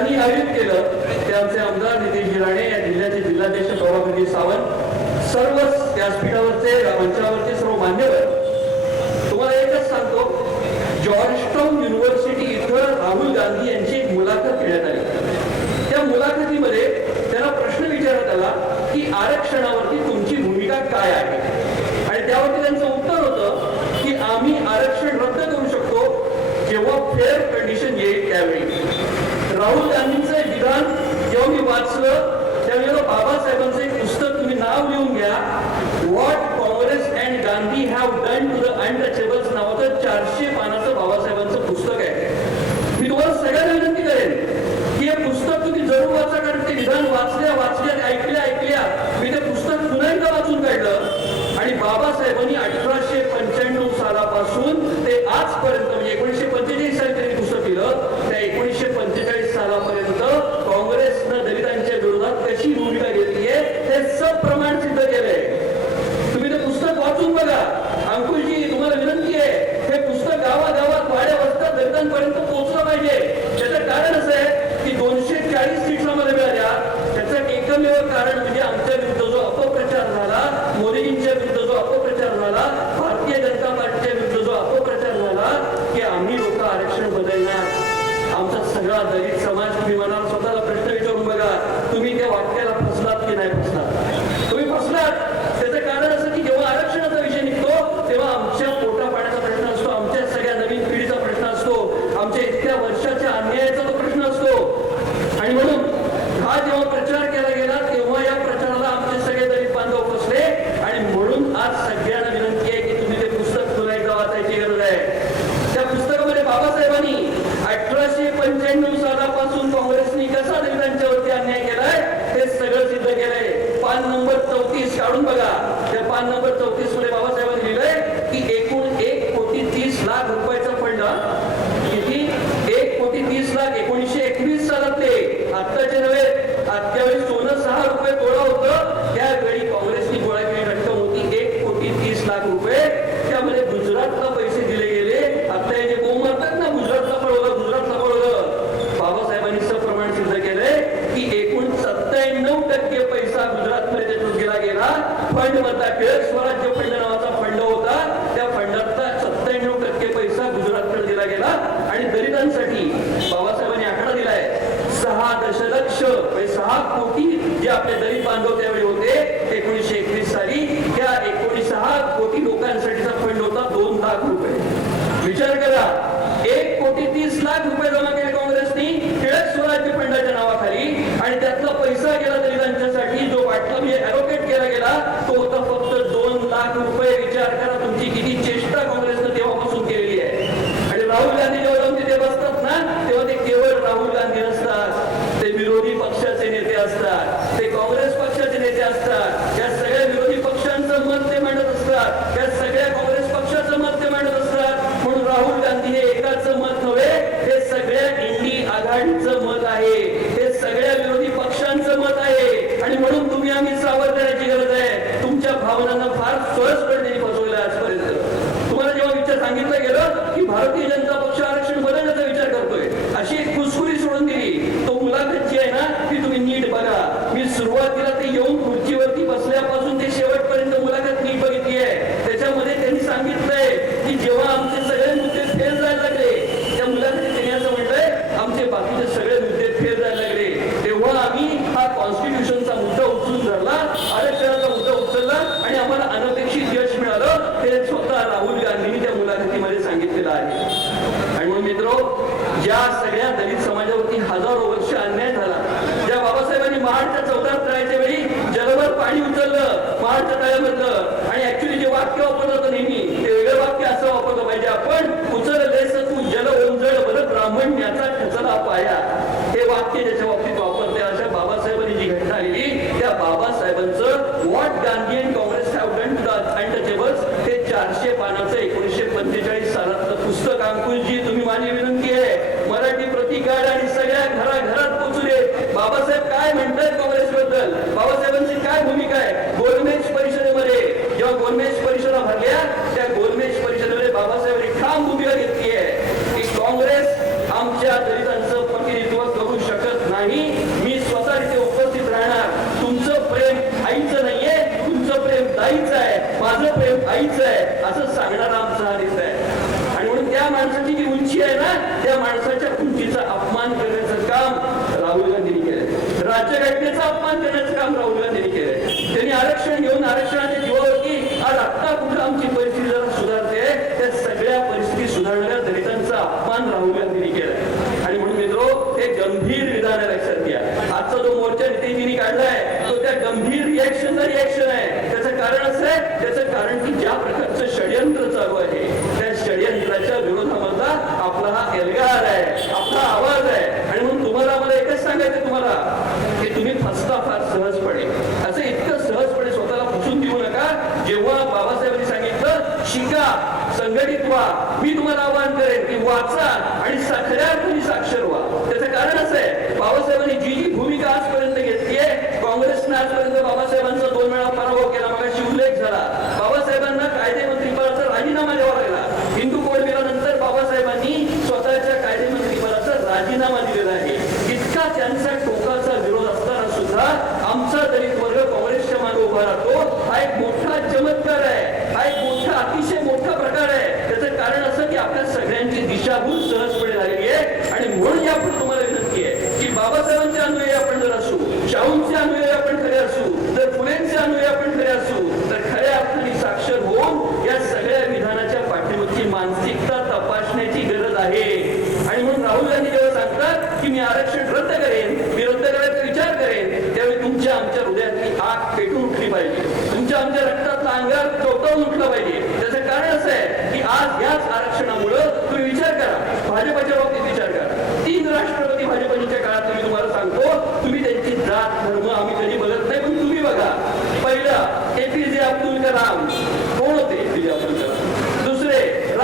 त्यांनी आयोजित केलं ते आमचे आमदार नितीश राणे या जिल्ह्याचे जिल्हाध्यक्ष प्रभाकरजी सावंत सर्व व्यासपीठावरचे मंचावरचे सर्व मान्यवर. तुम्हाला एकच सांगतो जॉर्जटाऊन युनिव्हर्सिटी इथं राहुल गांधी यांची एक मुलाखत घेण्यात आली. त्या मुलाखतीमध्ये त्यांना प्रश्न विचारण्यात आला की आरक्षणावरती तुमची भूमिका काय आहे आणि त्यावरती त्यांचं उत्तर होतं की आम्ही आरक्षण रद्द करू शकतो जेव्हा फेअर कंडिशन येईल त्यावेळी राहुल गांधींचं हे विधान जेव्हा मी वाचलं त्यावेळेला बाबासाहेबांचं एक पुस्तक तुम्ही नाव लिहून घ्या what Congress and Gandhi have done to the untouchables नावाचं चारशे पानाचं बाबासाहेबांचं पुस्तक आहे मी तुम्हाला सगळ्यांना विनंती करेन की हे पुस्तक तुम्ही जरूर वाचा कारण ते विधान वाचल्या वाचल्या ऐकल्या ऐकल्या मी ते पुस्तक पुन्हा एकदा वाचून काढलं आणि बाबासाहेबांनी अठराशे पंच्याण्णव सालापासून ते आजपर्यंत म्हणजे एकोणीसशे पंचेचाळीस साली त्यांनी पुस्तक लिहिलं. त्या एकोणीसशे पंचेचाळीस सालापर्यंत काँग्रेसनं दलितांच्या विरोधात कशी भूमिका घेतली आहे ते सप्रमाण सिद्ध केलंय. तुम्ही ते पुस्तक वाचून बघा. अंकुशजी तुम्हाला विनंती आहे हे पुस्तक गावागावात वाड्या वाजता दलितांपर्यंत पोहोचलं पाहिजे. त्याचं कारण असं आहे की दोनशे चाळीस सीट्स आम्हाला मिळाल्या. त्याचं एकमेव कारण म्हणजे daqui, antes, fora de ter रुपये विचार करा. तुमची किती चेष्टा काँग्रेसनं तेव्हापासून केलेली आहे. आणि राहुल गांधी जेव्हा तिथे बसतात ना तेव्हा ते केवळ राहुल गांधी असतात. ते विरोधी पक्षाचे नेते असतात. ते काँग्रेस पक्षाचे नेते असतात. या सगळ्या विरोधी पक्षांचं मत ते मांडत असतात. या सगळ्या काँग्रेस पक्षाचं मत ते मांडत असतात. म्हणून राहुल गांधी हे एकाच मत नव्हे हे सगळ्या इंडी आघाडीचं Okay. lembrei como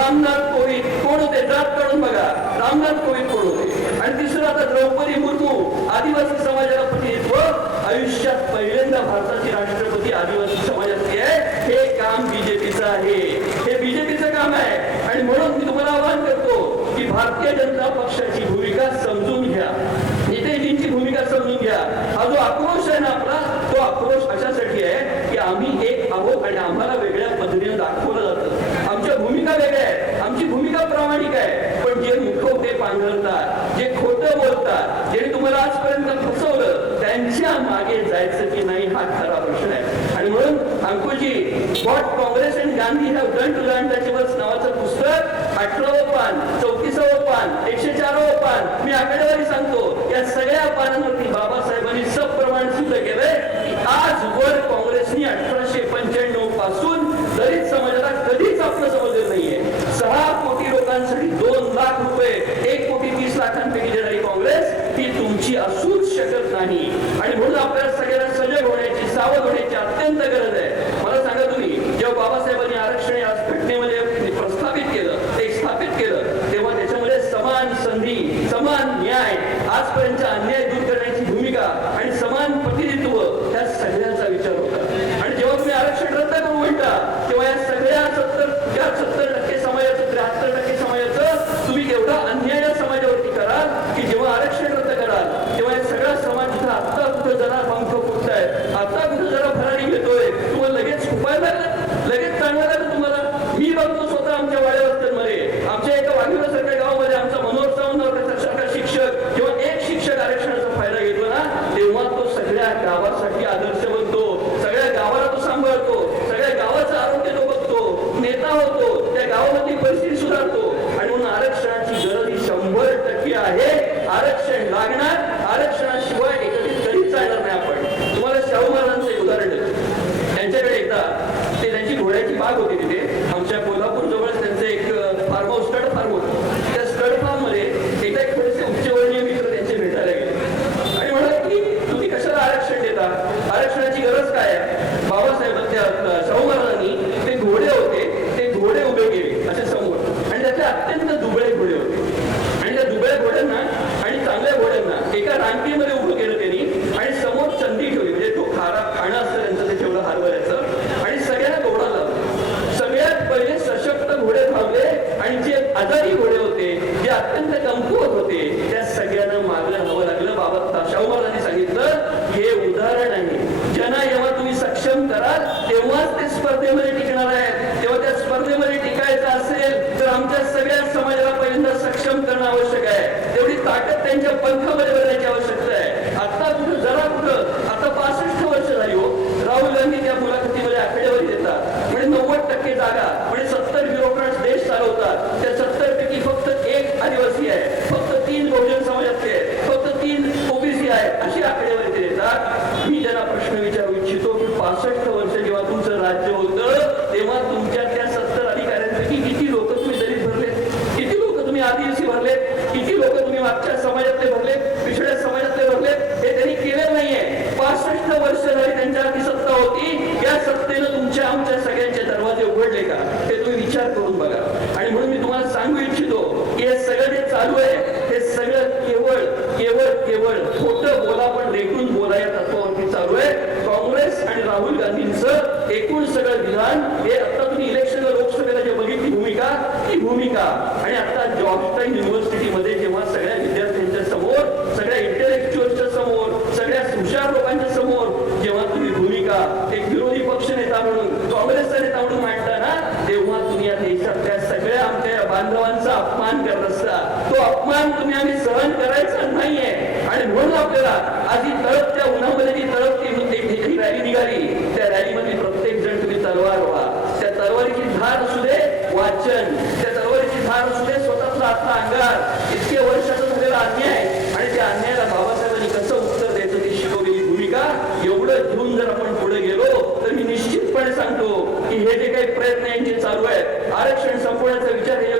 Ramnath Kovind कोण होते जात करून बघा. रामनाथ कोविंद कोण होते आणि तिसरं आता द्रौपदी मुर्मू आदिवासी समाजाला प्रतिनिधित्व आयुष्यात पहिल्यांदा भारताची राष्ट्रपती आदिवासी समाजाची आहे. हे काम बीजेपीचं आहे. What Congress and Gandhi have done to learn touchables नावाचं पुस्तक अठरावं पान चौतीसावं पान एकशे चारावं पान मी आकडेवारी सांगतो या सगळ्या पानांवरती बाबासाहेबांनी सब प्रमाण सिद्ध केलंय. आज वर काँग्रेसनी अठराशे पंच्याण्णवपासून दलित समाजाला कधीच आपलं समजलं नाहीये. सहा कोटी लोकांसाठी दोन लाख रुपये एक कोटी वीस लाखांपैकी देणारी काँग्रेस ती तुमची असूच शकत नाही. आणि म्हणून आपल्याला सगळ्यांना सजग होण्याची सावध होण्याची अत्यंत गरज होतो. त्या गावामध्ये परिस्थिती सुधारतो. आणि म्हणून आरक्षणाची गरज ही शंभर टक्के आहे. आरक्षण लागणार. स्पर्धेमध्ये टिकणार आहे. तेव्हा त्या स्पर्धेमध्ये टिकायचं असेल तर आमच्या सगळ्या समाजाला पहिल्यांदा सक्षम करणं आवश्यक आहे. तेवढी ताकद त्यांच्या पंखामध्ये বিচার করুন বলে अपमान तुम्ही आम्ही सहन करायचं नाहीये. आणि म्हणून आपल्याला आज ही तळपत्या उन्हामध्ये जी तळपती होती ढेकडी रॅली निघाली. त्या रॅलीमध्ये प्रत्येक जण तुम्ही तलवार व्हा. त्या तलवारीची धार असू दे वाचन. त्या तलवारीची धार असू दे स्वतःचा आत्मा अंगार. इतके वर्षाचा झालेला अन्याय. आणि त्या अन्यायाला बाबासाहेबांनी कसं उत्तर द्यायचं ती शिकवलेली भूमिका? एवढं घेऊन जर आपण पुढे गेलो तर मी निश्चितपणे सांगतो की हे जे काही प्रयत्न यांचे चालू आहेत आरक्षण संपवण्याचा विचार हे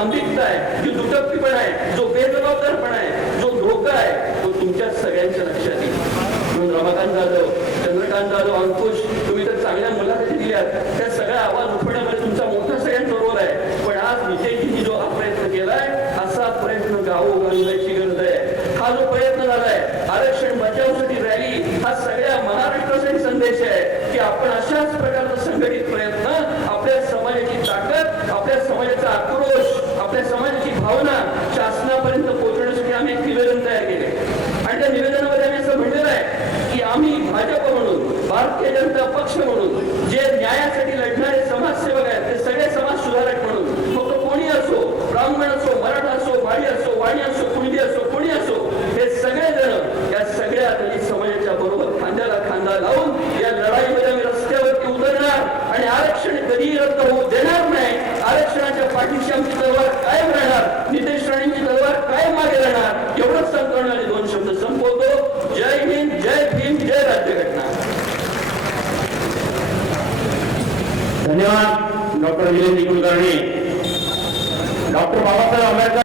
दांभिकता आहे जी दुटप्पीपणा आहे जो बेजबाबदारपणा आहे जो धोका आहे तो तुमच्या सगळ्यांच्या लक्षात येईल. म्हणून रमाकांत जाधव चंद्रकांत जाधव अंकुश तुम्ही तर चांगल्या मुलाखती दिल्यात. त्या सगळ्या आवाज उठवण्यामध्ये तुमचा मोठा सगळ्यांचा रोल आहे. पण आज विजयजींनी जो हा प्रयत्न केलाय असा प्रयत्न गावो घालवायची गरज आहे. हा जो प्रयत्न झालाय आरक्षण बचावसाठी रॅली हा सगळ्या महाराष्ट्रासाठी संदेश आहे की आपण अशाच प्रकारचा संघटित